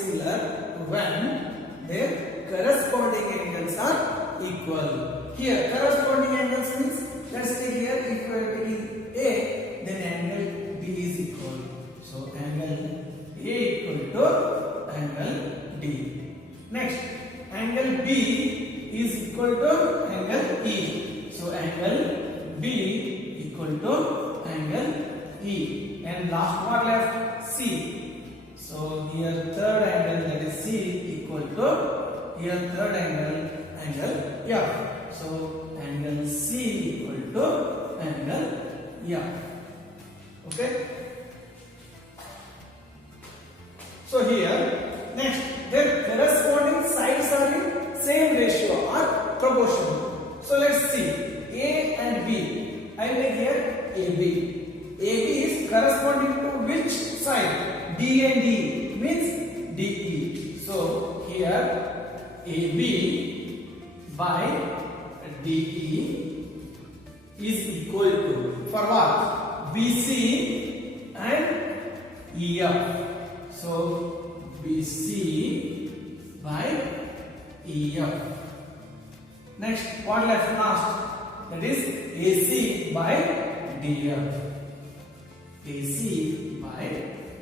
similar when their corresponding angles are equal. Here corresponding angles means, let's say here if you are taking A, then angle B is equal. So angle A equal to angle D. Next, angle B is equal to angle E. So angle B equal to angle E. And last one left, C. So here third angle, that is C, equal to here third angle F. So angle C equal to angle F. Okay. So here next, their corresponding sides are in same ratio or proportional. So let's see A and B. I will take here AB. AB is corresponding to which side? D and D means DE. So here AB by DE is equal to, for what? BC and EF. So BC by EF. Next, what left last? That is AC by DF. AC by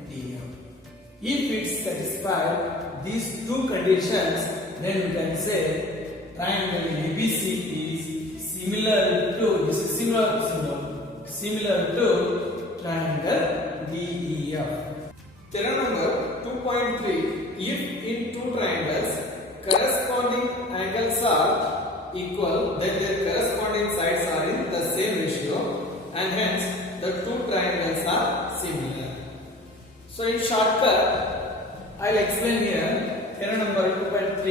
DF. If it satisfies these two conditions, then we can say triangle ABC is similar to, this is similar to triangle DEF. Theorem number 2.3. If in two triangles corresponding angles are equal, then their corresponding sides are in the same ratio, and hence the two triangles are similar. So in shortcut, I'll explain here theorem number 2.3.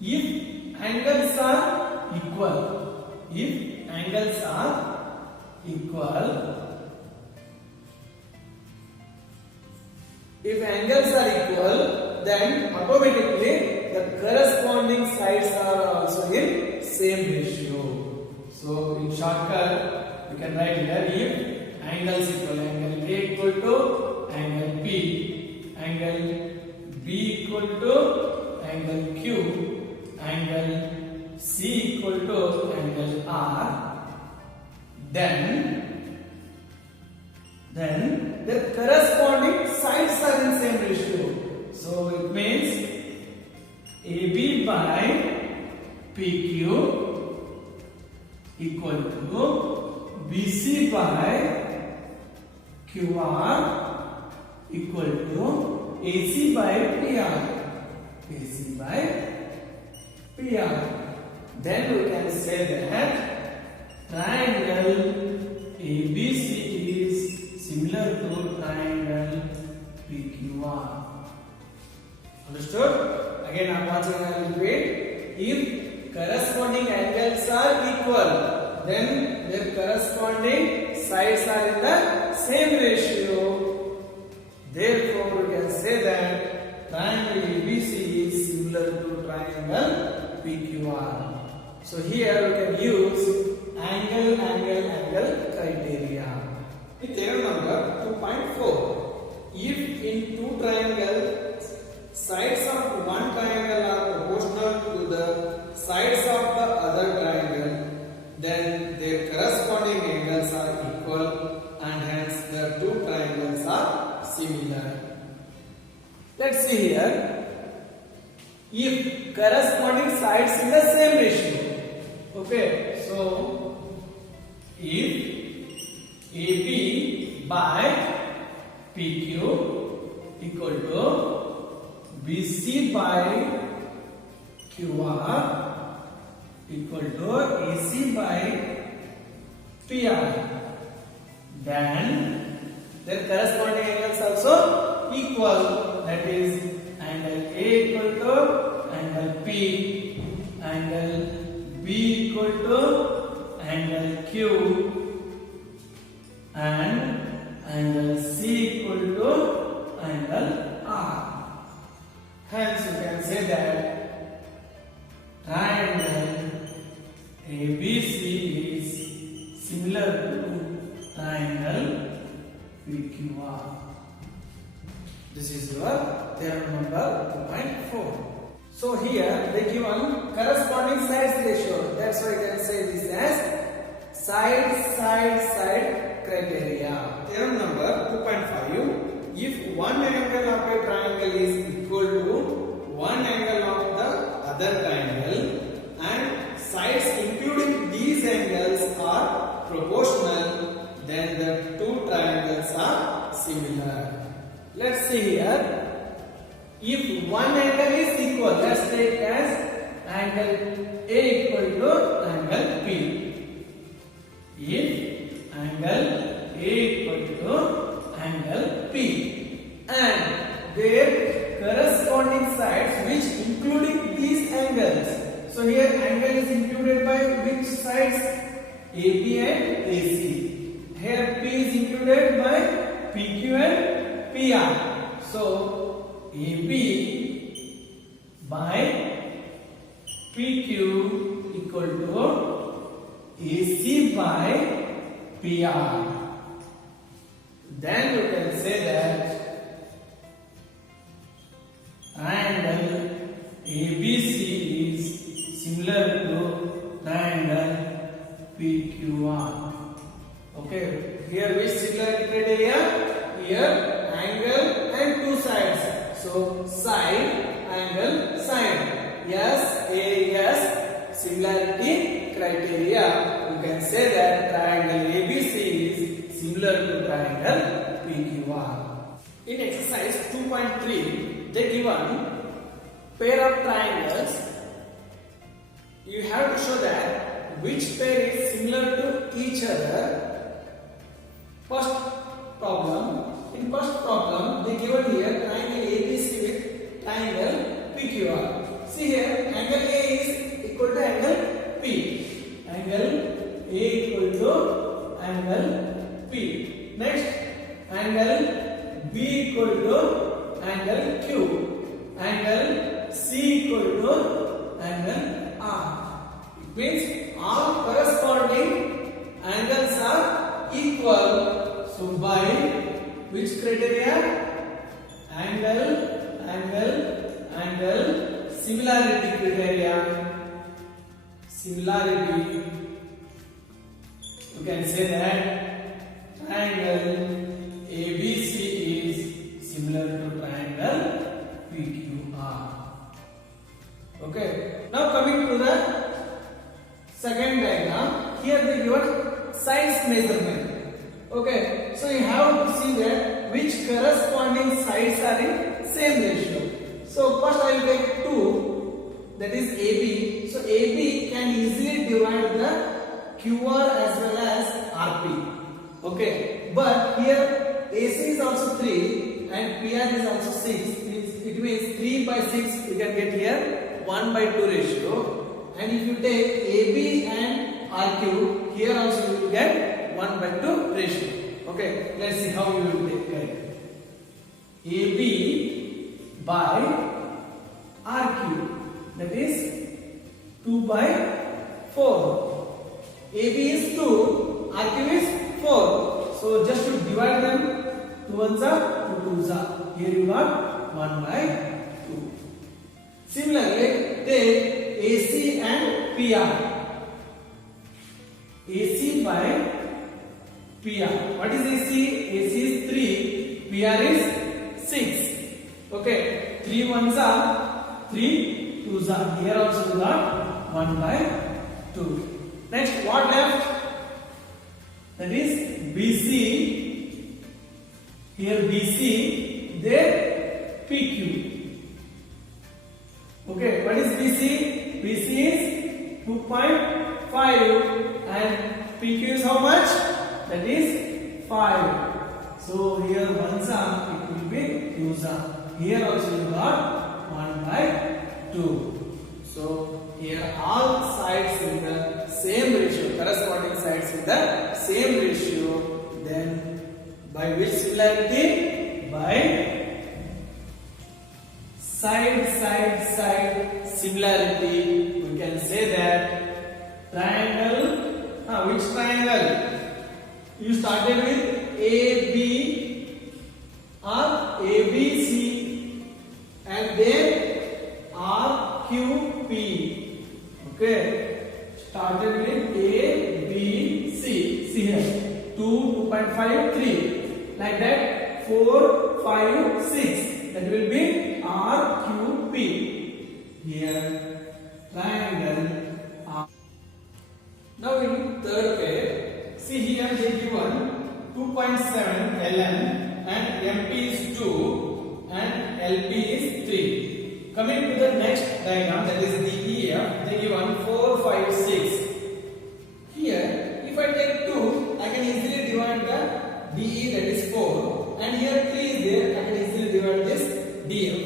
If angles are equal, then automatically the corresponding sides are also in same ratio. So in shortcut, you can write here if angles equal, angle A equal to angle P, angle B equal to angle Q, angle C equal to angle R, then the corresponding sides are in same ratio. So it means AB by PQ equal to BC by QR equal to AC by PR. Then we can say that triangle ABC is similar to triangle PQR. Understood? Again, I am watching and repeat. If corresponding angles are equal, then their corresponding sides are in the same ratio. Therefore, we can say that triangle ABC is similar to triangle PQR. So here we can use angle criteria. Theorem number 2.4. If in two triangles, sides of one triangle are proportional to the sides of the other triangle, then their corresponding angles are equal, and hence the two triangles are similar. Let's see here. If corresponding sides in the same ratio, okay, so if AB by PQ equal to BC by QR equal to AC by PR, then their corresponding angles also equal, that is angle A equal to angle P, angle B equal to angle Q, and angle C equal to angle R. Hence, you can say that triangle ABC is similar to triangle PQR. This is your theorem number 2.4. So here they given corresponding sides ratio. That's why you can say this as side criteria. Theorem number 2.5. If one angle of a triangle is equal to one angle of the other triangle and sides including these angles are proportional, then the two triangles are similar. Let's see here. If one angle is equal, let's take as angle A equal to angle P. If angle A equal to angle P and their corresponding sides which including these angles. So here angle is included by which sides? AB and AC. Here P is included by PQ and PR. So AB by PQ equal to AC by PR. Then you can say that triangle ABC is similar to triangle PQR. Okay, here which similarity criteria? Here angle and two sides. So side, angle, side. Yes, yes, similarity criteria. You can say that triangle ABC is similar to triangle PQR. In exercise 2.3, they given pair of triangles. You have to show that which pair is similar to each other. First problem. In first problem, they given here triangle ABC with triangle PQR. See here, angle A is equal to angle P. Angle A equal to angle P. Next, angle B equal to angle Q. Angle C equal to angle R. It means all corresponding angles are equal. So by which criteria? Angle, similarity criteria. Similarity. You can say that triangle ABC is similar to triangle PQR. Okay. Now coming to the second diagram. Here they given sides measurement. Okay, so you have to see that which corresponding sides are in same ratio. So first I will take 2, that is AB. So AB can easily divide the QR as well as RP. Okay, but here AC is also 3 and PR is also 6. It means 3 by 6 you can get here 1 by 2 ratio. And if you take AB and RQ, here also you will get 1 by 2 ratio. Okay, let's see how you will take it. AB by RQ, that is 2 by 4. AB is 2, RQ is 4. So just to divide them, 2 ones are 2 twos are. Here you got 1 by 2. Similarly, take AC and PR. AC by PR. What is AC? AC is 3, PR is 6. Okay, 3 ones are 3 twos are. Here also you got 1 by 2. Next, what left? That is BC. Here BC, there PQ. Okay, what is BC? BC is 2.5 and PQ is how much? That is 5. So here ones are, it will be twos are. Here also you got 1 by 2. So here all sides in the same ratio, corresponding sides in the same ratio. Then by which similarity? By side similarity. We can say that triangle. Which triangle? You started with AB or ABC and then RQP. Okay, started with A, B, C. See here, 2, 2.5, 3. Like that, 4, 5, 6. That will be RQP. Here, triangle R. Now in third pair, see here they given 2.7 LN and MP is 2 and LP is 3. Coming to the next diagram, that is DEF, they given 4, 5, 6. Here, if I take 2, I can easily divide the DE, that is 4, and here 3 is there, I can easily divide this DF.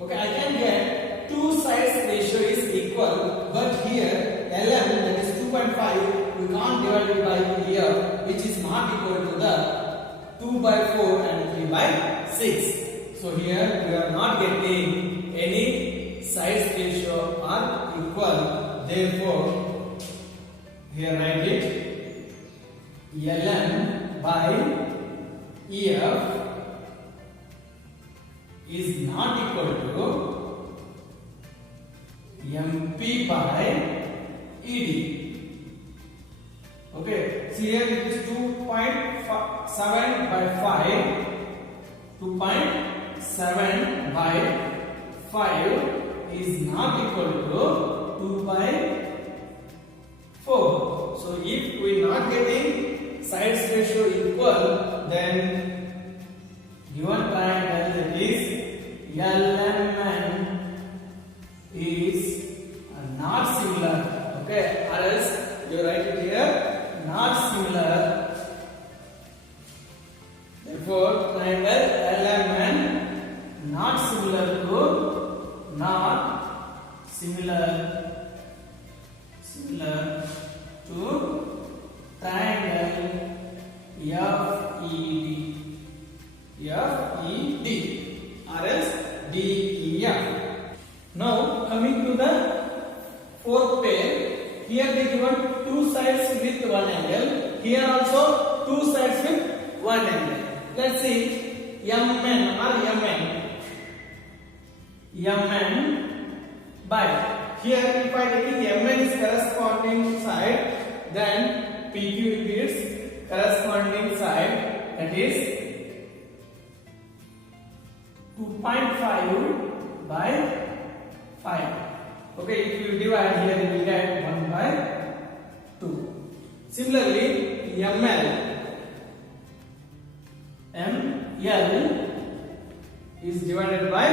Okay, I can get two sides ratio is equal, but here LM, that is 2.5, we can't divide it by DF, which is not equal to the 2 by 4 and 3 by 6. So here we are not getting any sides ratio are equal. Therefore, here write it LM by EF is not equal to MP by ED. Okay, see here it is 2.7 by 5. 2.7 by 5 is not equal to 2 by 4. So if we are not getting sides ratio equal, then given triangle, that is LMN, is not similar. Okay, or else you write it here, not similar. Therefore, triangle LMN not similar to triangle FED or else DEF. Now coming to the fourth pair, here they given two sides with one angle, here also two sides with one angle. Let's see MN or MN by, here if I taking MN is corresponding side, then PQ will be its corresponding side, that is 2.5 by 5. Okay, if you divide here, you will get 1 by 2. Similarly, ML is divided by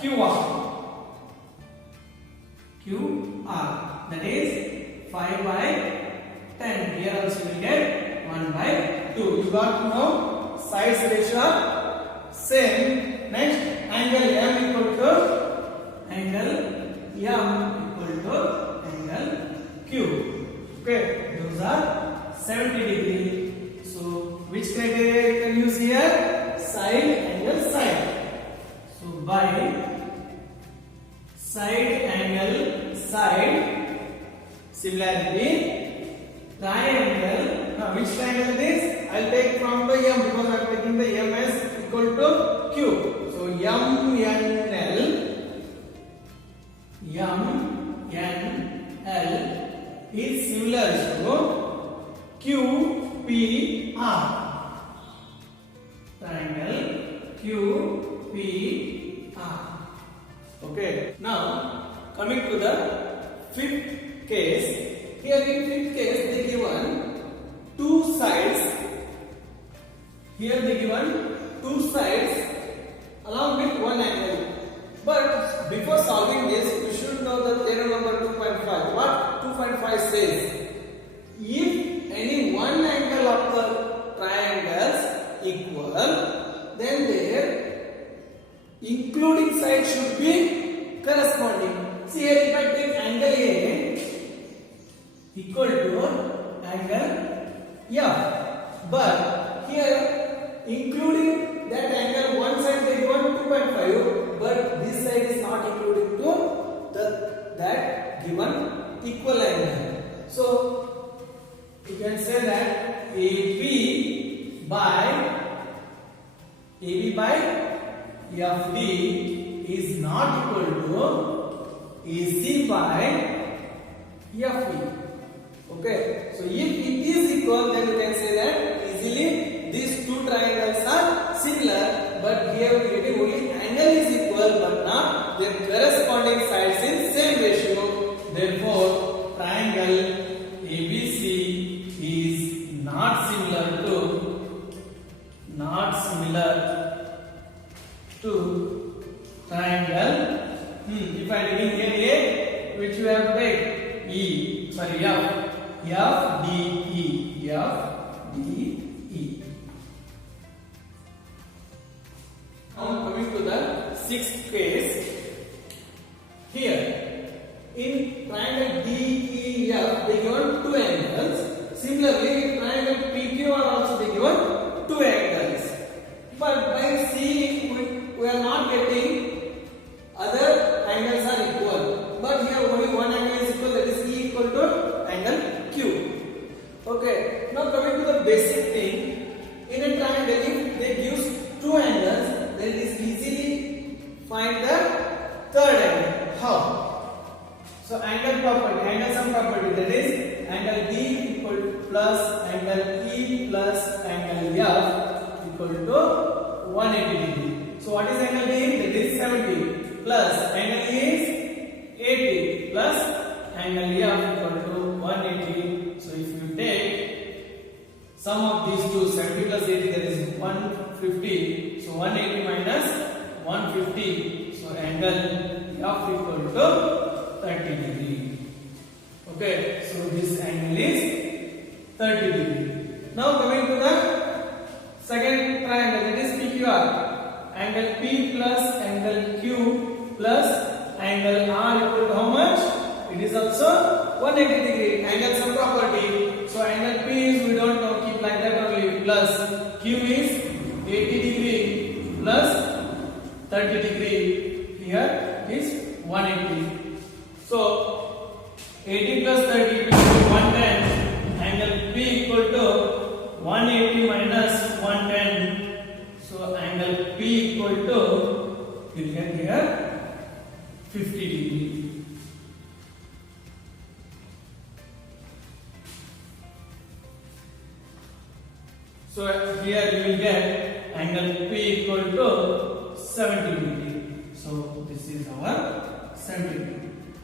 QR. That is 5 by 10. Here also you will get 1 by 2. You got to know sides ratio are same. Next, angle M equal to angle angle Q. Okay, those are 70 degree. So which criteria you can use here? Side, angle, side. So by side, angle, side. Similarly, triangle. Now which triangle it is? I'll take from the M because I'm taking the M as equal to Q. So MNL is similar to QPR. Triangle QPR. Okay. Now coming to the fifth case. Here in fifth case they given two sides. Here they given two sides along with one angle. But before solving this, you should know the theorem number 2.5. What 2.5 says? If any one angle of the triangles equal, then their including side should be corresponding. See here, if I take angle A equal to angle F, but here including that angle, one side they given 2.5, but this side is not including to that given equal angle. So you can say that AB by FD is not equal to AC by FE. Okay, so if it is equal, then you can say that easily these two triangles are similar, but here we get only angle is equal but not their corresponding sides in same ratio. Therefore, triangle ABC is not similar to triangle. If I taking here A, which we have take FDE. Now coming to the sixth case. Here in triangle DEF they given two angles. Similarly, in triangle PQ are also they given two angles. But by seeing we are not getting other angles are equal. But here only one angle is equal, that is E equal to angle Q. Okay. Now coming to the basic thing, in a triangle if they give two angles, then it is easily find the third angle. How? So angle property, angle sum property, that is angle D equal to plus angle E plus angle F equal to 180 degree. So what is angle D? That is 70 plus angle E is 80 plus angle F equal to 180. So if you take sum of these two, 70 plus 80, that is 150. So 180 minus 150. So angle F equal to 30 degree. Okay, so this angle is 30 degree. Now coming to the second triangle, that is PQR. Angle P plus angle Q plus angle R equal to how much? It is also 180 degree. Angle sum property. So angle P is, we don't know, keep like that only, plus Q is 80 degree plus 30 degree. Here is 180. So 80 plus 30 will be 110. Angle P equal to 180 minus 110. So angle P equal to, you get here 50 degree. So here you will get angle P equal to 70 degree. So this is our 70 degree.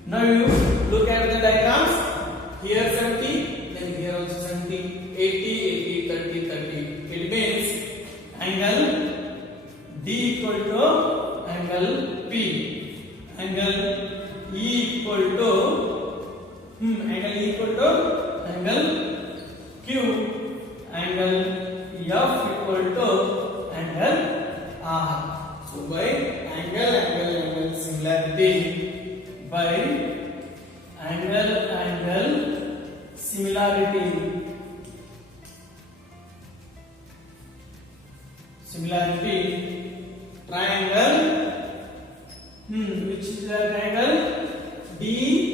Now you look at the diagrams. Here 70, then here also 70, 80, 80, 30, 30. It means angle D equal to angle P. Angle E equal to angle Q. Angle F equal to angle R. So by angle similarity, by angle similarity, triangle, which is the triangle DEF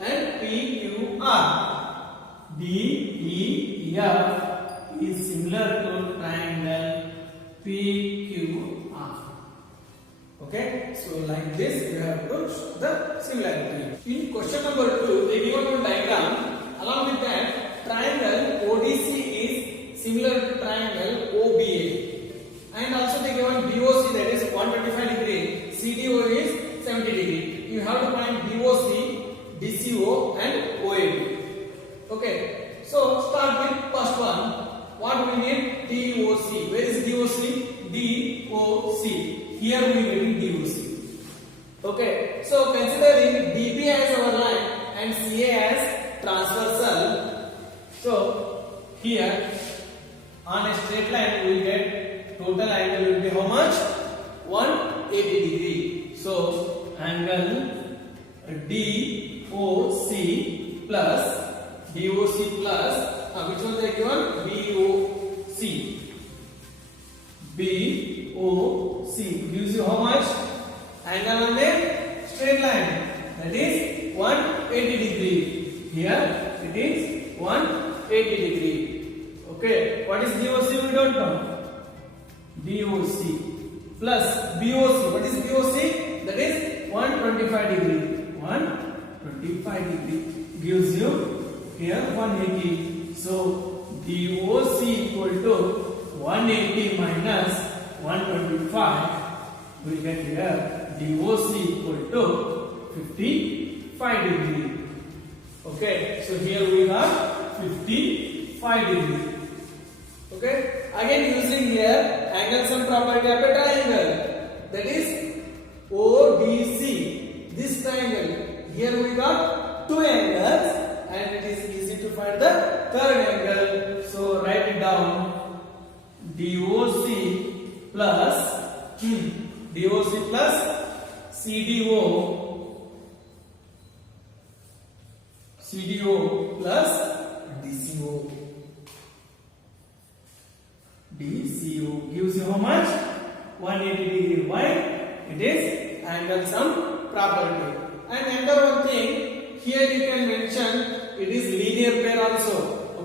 and PQR. DEF is similar to triangle PQR. Okay, so like this we have to show the similarity. In question number 2, they given one diagram. Along with that, triangle ODC is similar to triangle OBA, and also they given BOC, that is 125 degree. CDO is 70 degree. You have to find BOC, DCO, and OAB. Okay, so start with first one. What we need? DOC. Where is DOC? DOC. Here we are getting DOC. Okay, so considering DP as our line and CA as transversal, so here on a straight line we will get total angle will be how much? 180 degree. So angle DOC plus DOC plus which one they given? BOC. BOC gives you how much? Angle on a straight line, that is 180 degree. Here it is 180 degree. Okay, what is DOC? We don't know. DOC plus BOC. What is BOC? That is 125 degree. 125 degree gives you here 180. So DOC equal to 180 minus 125. We get here DOC equal to 55 degree. Okay, so here we have 55 degree. Okay, again using here angle sum property of a triangle, that is ODC. This triangle, here we got two angles and it is easy to find the third angle. So write it down, DOC plus CDO plus DCO gives you how much? 180 degree. Why? It is angle sum property. And another one thing, here you can mention it is linear pair also.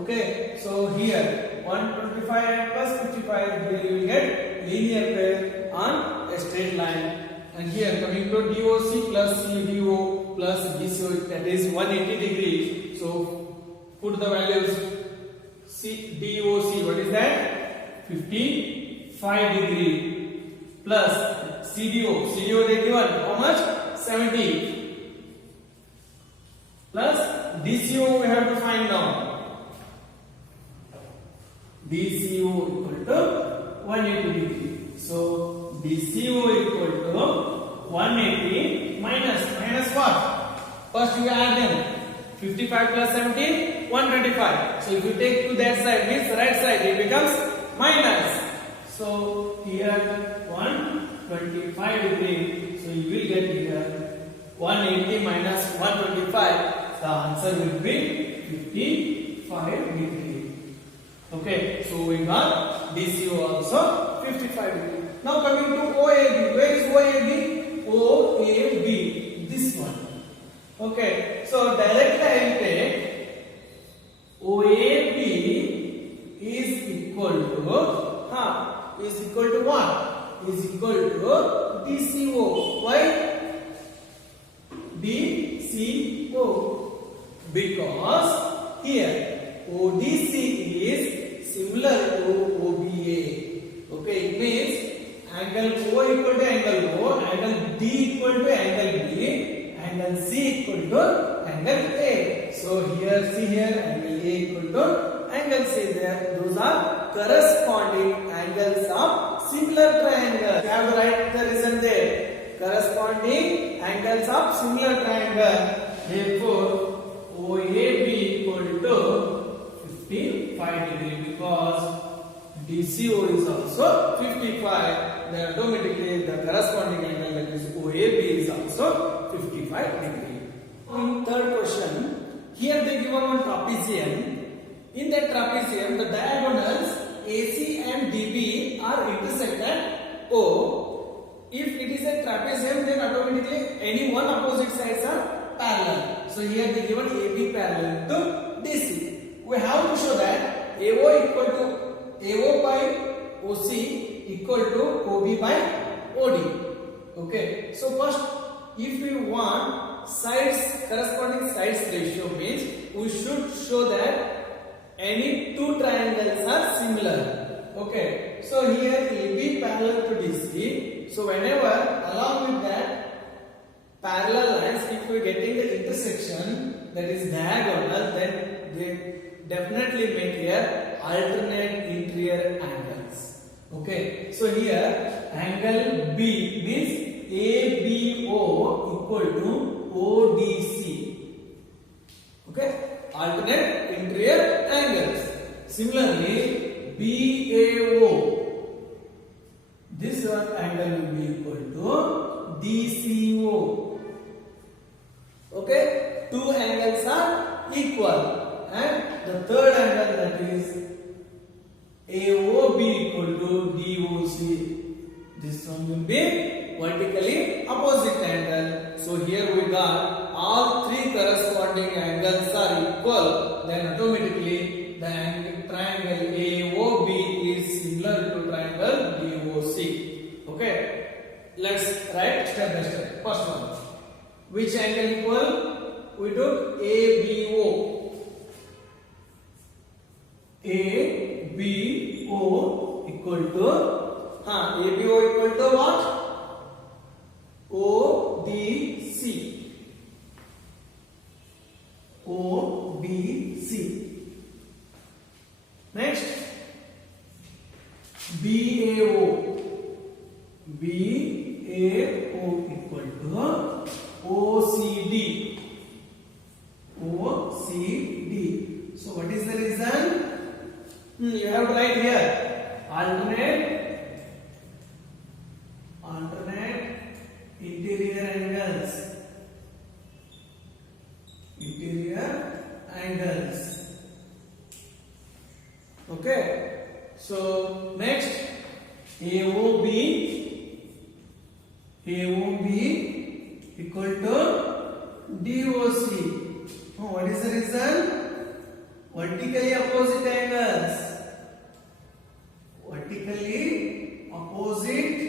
Okay, so here 125 plus 55, here you will get linear pair on a straight line. And here coming to DOC plus CDO plus DCO, that is 180 degrees. So put the values. DOC, what is that? 55 degree plus CDO they given how much? 70 plus DCO we have to find now. DCO equal to 180 degree. So DCO equal to 180 minus what? First you add them. 55 plus 70, 125. So if you take to that side, means right side, it becomes minus. So here 125 degree. So you will get here 180 minus 125. The answer will be 55 degree. Okay, so we got DCO also 55 degree. Now coming to OAB. Where is OAB? OAB, this one. Okay, so directly I will take OAB is equal to what? Is equal to DCO. Why? DCO, because here ODC is similar to OBA. Okay, it means angle O equal to angle O, angle D equal to angle B, angle C equal to angle A. So here, see here, angle A equal to angle C there. Those are corresponding angles of similar triangle. You have to write the reason there. Corresponding angles of similar triangle. Therefore, OAB equal to 55 degree because DCO is also 55. Then automatically the corresponding angle, that is OAB, is also 55 degree. In third question, here they given one trapezium. In that trapezium, the diagonals AC and DB are intersected O. If it is a trapezium, then automatically any one opposite sides are parallel. So here they given AB parallel to DC. We have to show that AO equal to AO by OC equal to OB by OD. Okay. So first, if we want sides, corresponding sides ratio, means we should show that any two triangles are similar. Okay. So here AB parallel to DC. So whenever along with that parallel lines, if we are getting the intersection, that is diagonal, then they definitely make here alternate interior angles. Okay. So here angle B means ABO equal to ODC. Okay. Alternate interior angles. Similarly, BAO, this angle will be equal to DCO. Okay. Two angles are equal. And the third angle, that is AOB equal to DOC. This one will be vertically opposite angle. So here we got all three corresponding angles are equal. Then automatically the triangle AOB is similar to triangle DOC. let's write step by step. First one, which angle equal? We took ABO. ABO equal to ABO equal to what? ODC. ODC. Next, BAO. BAO equal to OCD. OCD. So what is the reason? You have to write here alternate interior angles. Interior angles. Okay. So next, AOB equal to DOC. What is the reason? Vertically opposite angles. Vertically opposite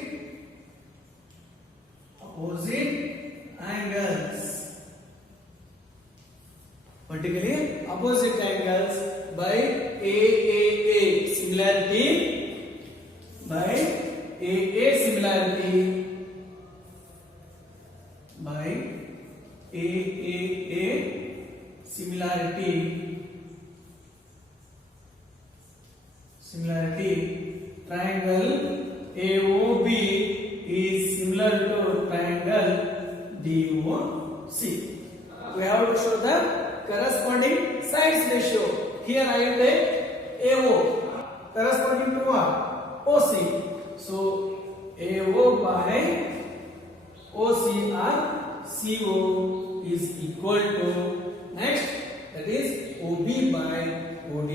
angles. Vertically opposite angles by AAA similarity. By AA similarity. By AAA similarity. Triangle AOB is similar to triangle DOC. We have to show the corresponding sides ratio. Here I will take AO corresponding to what? OC. So AO by OC or CO is equal to next, that is OB by OD.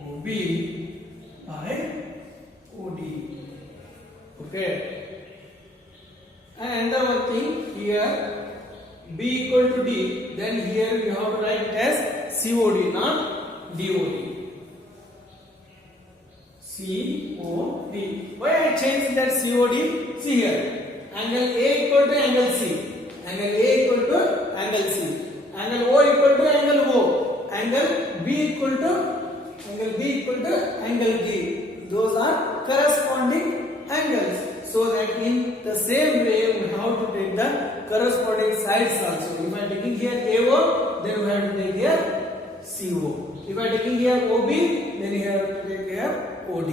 OB by OD. Okay. And another one thing here, B equal to D, then here you have to write as COD, not DOD. COD. Why I changed that COD? See here, angle A equal to angle C. Angle A equal to angle C. Angle O equal to angle O. Angle B equal to angle G. Those are corresponding angles. So that in the same way we have to take the corresponding sides also. If I am taking here AO, then we have to take here CO. If I am taking here OB, then you have to take here OD.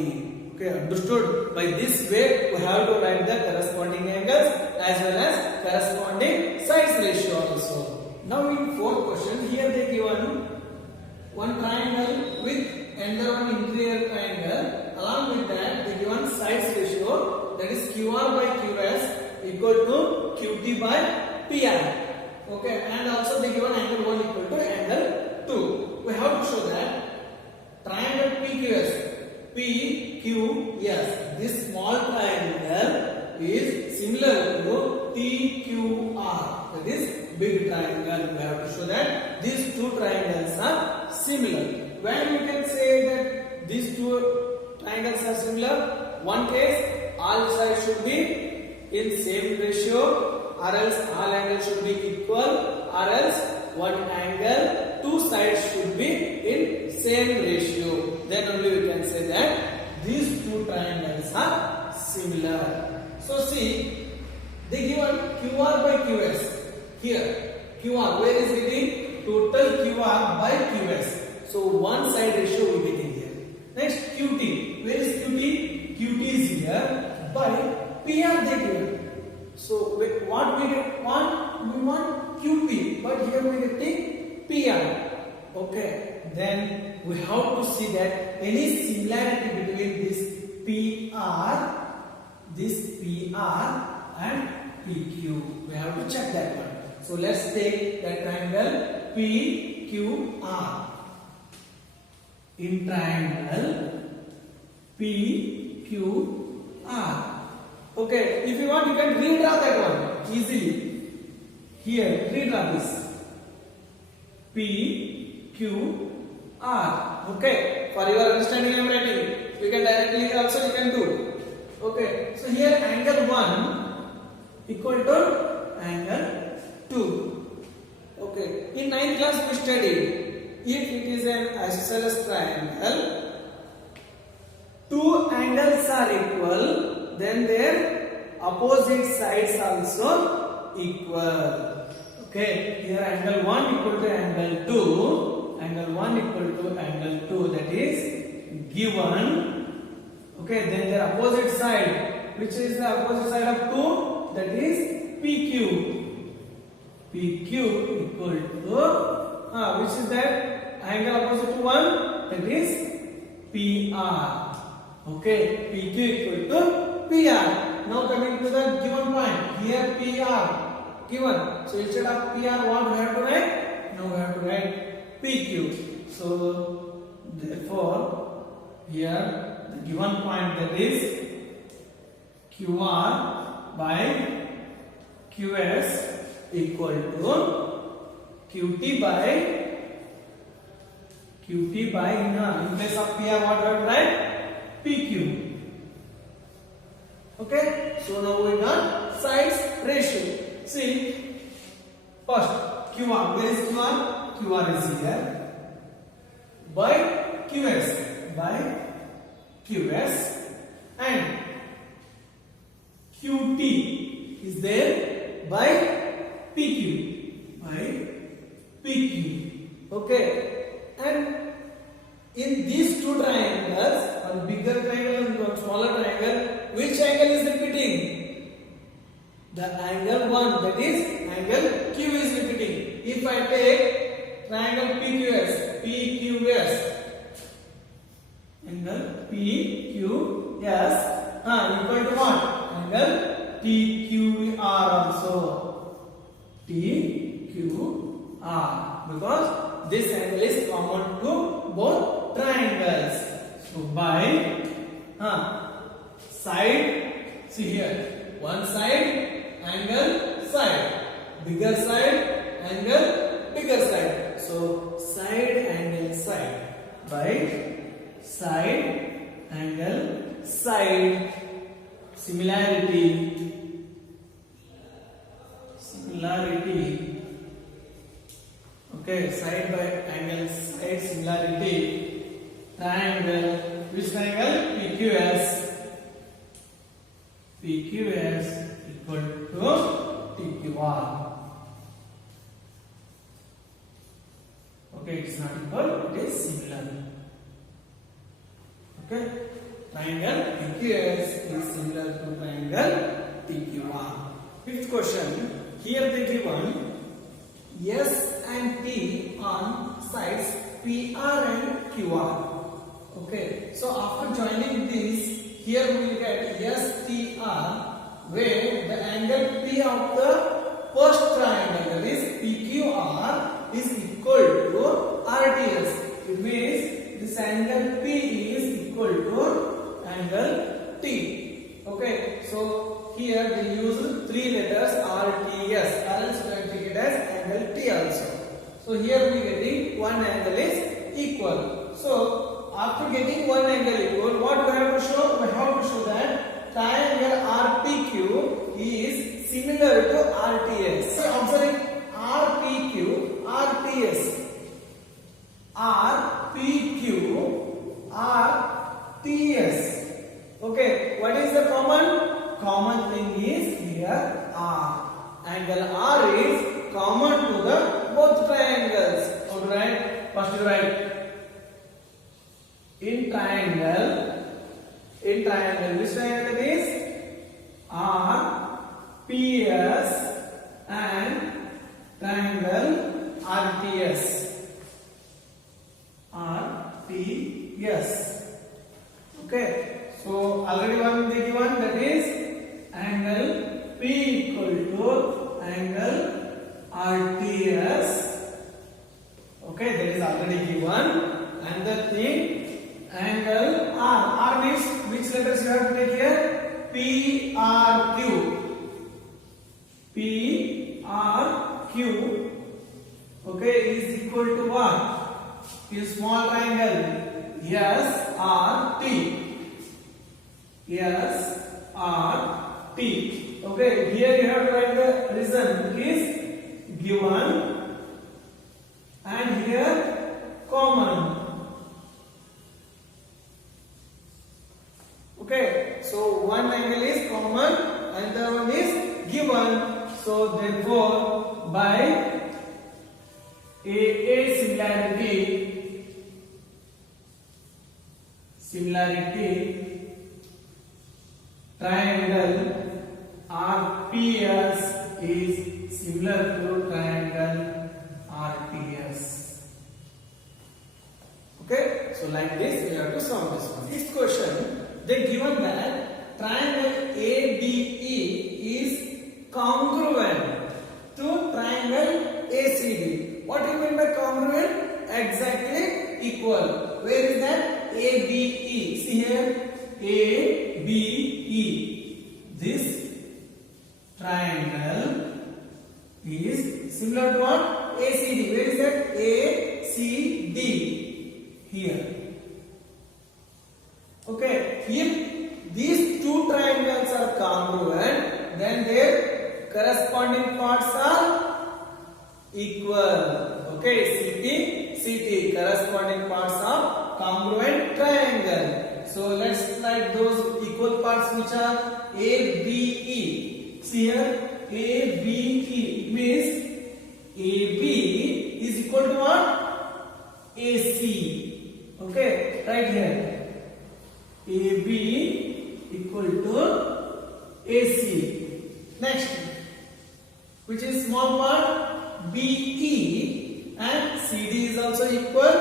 Okay, understood? By this way we have to write the corresponding angles as well as corresponding sides ratio also. Now in fourth question, here they given one triangle with another one interior triangle. Along with that, they given sides ratio, that is QR by QS equal to QT by PR. Okay, and also they given angle 1 equal to angle 2. We have to show that triangle PQS. PQS. This small triangle is similar to TQR. That is big triangle. We have to show that these two triangles are similar. When we can say that these two triangles are similar, one case all sides should be in same ratio, or else all angles should be equal, or else one angle, two sides should be in same ratio. Then only we can say that these two triangles are similar. So see, they given QR by QS. Here, QR, where is getting? Total QR by QS. So one side ratio will be getting here. Next, QT. Where is QT? QT is here by PR they given. So what we get? We want QP, but here we get PR. Okay. Then we have to see that any similarity between this PR and PQ. We have to check that one. So let's take that triangle PQR. In triangle PQR. Okay, if you want, you can redraw that one easily. Here, redraw this PQR. Okay, for your understanding I am writing. We can directly also you can do. Okay, so here angle 1 equal to angle 2. Okay, in 9th class we studied if it is an isosceles triangle, two angles are equal, then their opposite sides also equal. Okay, here angle 1 equal to angle 2, angle 1 equal to angle 2, that is given. Okay, then their opposite side, which is the opposite side of 2, that is PQ. PQ equal to which is that angle opposite to 1, that is PR. Okay, PQ equal to PR. Now coming to the given point, here PR given. So instead of PR, what we have to write? Now we have to write PQ. So therefore here the given point, that is QR by QS equal to QT by in place of PR, what we have to write? PQ. Okay, so now we got sides ratio. See, first QR, where is QR? QR is here. By QS and QT is there by PQ. Okay, and in these two triangles, one bigger triangle and one smaller triangle, which angle is repeating? The angle 1, that is angle Q is repeating. If I take triangle PQS, angle PQS equal to what? Angle TQR also. TQR, because this angle is common to both triangles. So by side, see here, one side angle side, bigger side angle bigger side. So side angle side by side angle side. Similarity. Okay, side by angle side similarity. Triangle, which triangle? PQS equal to TQR. Okay, it's not equal, it is similar. Okay, triangle PQS is similar to triangle TQR. Fifth question, here they given S and T on sides PR and QR. Okay, so after joining this, here we will get STR, where the angle P of the first triangle, that is PQR, is equal to RTS. It means this angle P is equal to angle T. Okay, so here they use 3 letters RTS, or else we can take it as angle T also. So here we are getting one angle is equal. So after getting one angle equal, what we have to show? We have to show that triangle RPQ is similar to RTS. So observe RPQ, RTS, RPQ, RTS. Okay, what is the common? Common thing is here R. Angle R is common to the both triangles. Alright, first you write in triangle, which triangle it is? R, PS and triangle RTS. RTS. Okay, so already one they given, that is angle P equal to angle RTS. Okay, that is already given. And the thing, angle R. R means which letters you have to take here? PRQ. PRQ. Okay, is equal to what? In small triangle, SRT. SRT. Okay, here you have to write the reason is given and here common. Okay, so one angle is common and the one is given. So therefore, by similarity triangle RPS is similar to triangle RTS. Okay, so like this we have to solve this one. This question, they given that triangle ABE is congruent to triangle ACD. What do you mean by congruent? Exactly equal. Where is that? ABE. See here, ABE. This triangle is similar to what? ACD. Where is that? ACD. Here. Okay. If these two triangles are congruent, then their corresponding parts are equal. Okay. CT. Corresponding parts of congruent triangle. So let's write those equal parts which are ABE. See here, ABE means AB is equal to what? AC. Okay, right here. AB equal to AC. Next, which is small part BE and CD is also equal,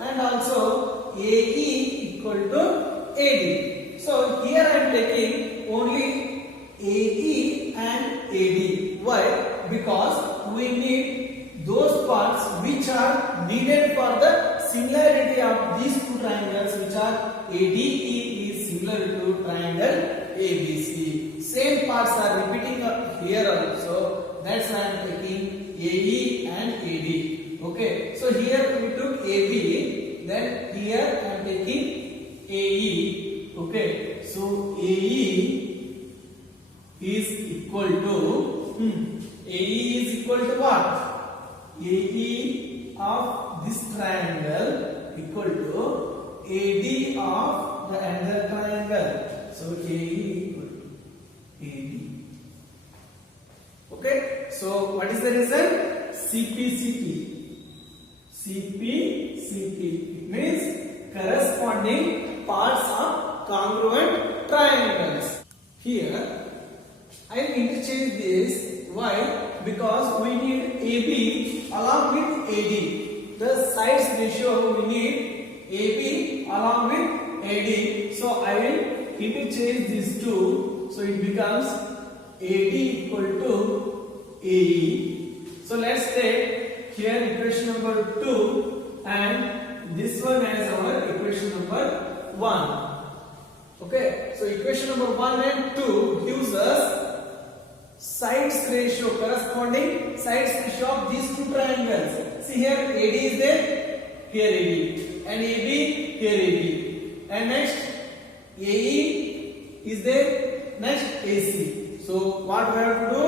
and also AE equal to AD. So here I am taking only AE and AD. Why? Because we need those parts which are needed for the similarity of these two triangles, which are ADE is similar to triangle ABC. Same parts are repeating here also. That's why I am taking AE and AD. Okay. So here we took AB. Then here I am taking AE. Okay. So AE is equal to AE is equal to what? AE of this triangle equal to AD of the other triangle. So AE equal to AD. Okay. So what is the result? CPCT. It means corresponding parts of congruent triangles. Here I will interchange this. Why? Because we need AB along with AD. The sides ratio we need AB along with AD. So I will interchange these two. So it becomes AD equal to AE. So let's take here equation number 2 and this one as our equation number 1. Okay. So equation number 1 and 2 gives us sides ratio, corresponding sides ratio of these two triangles. See here, AD is there, here AD, and AB, here AB, and next AE is there, next AC. So what we have to do?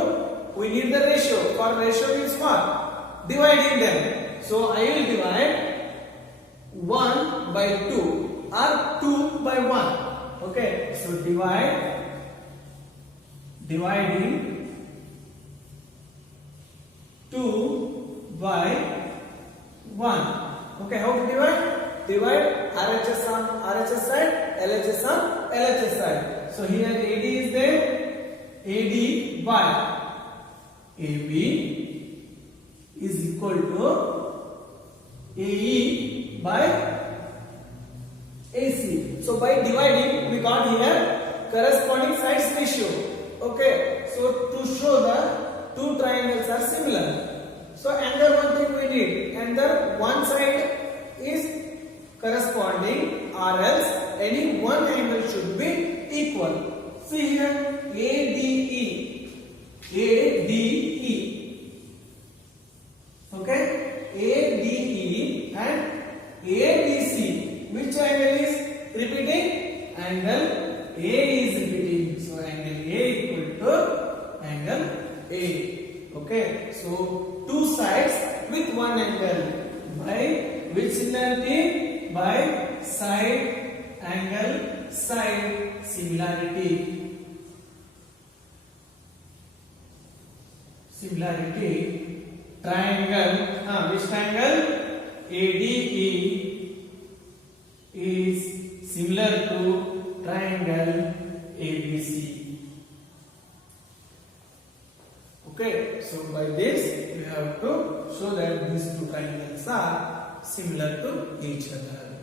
We need the ratio. For ratio means what? Dividing them. So I will divide 1 by 2 or 2 by 1. Okay. So dividing 2 by 1. Okay, how to divide? Divide RHS on RHS side, LHS on LHS side. So here AD is there, AD by AB is equal to AE by AC. So by dividing, we got here corresponding sides ratio. Okay, so to show the two triangles are similar. So another one thing we need, another one side is corresponding or else any one angle should be equal. See here ADE. Okay, ADE and ADC. Which angle is repeating? Angle A is repeating. So angle A equal to triangle A. Okay, so two sides with one angle by which similarity? By side angle side similarity. Similarity triangle, which triangle? ADE is similar to triangle ABC. Okay, so by this we have to show that these two triangles are similar to each other.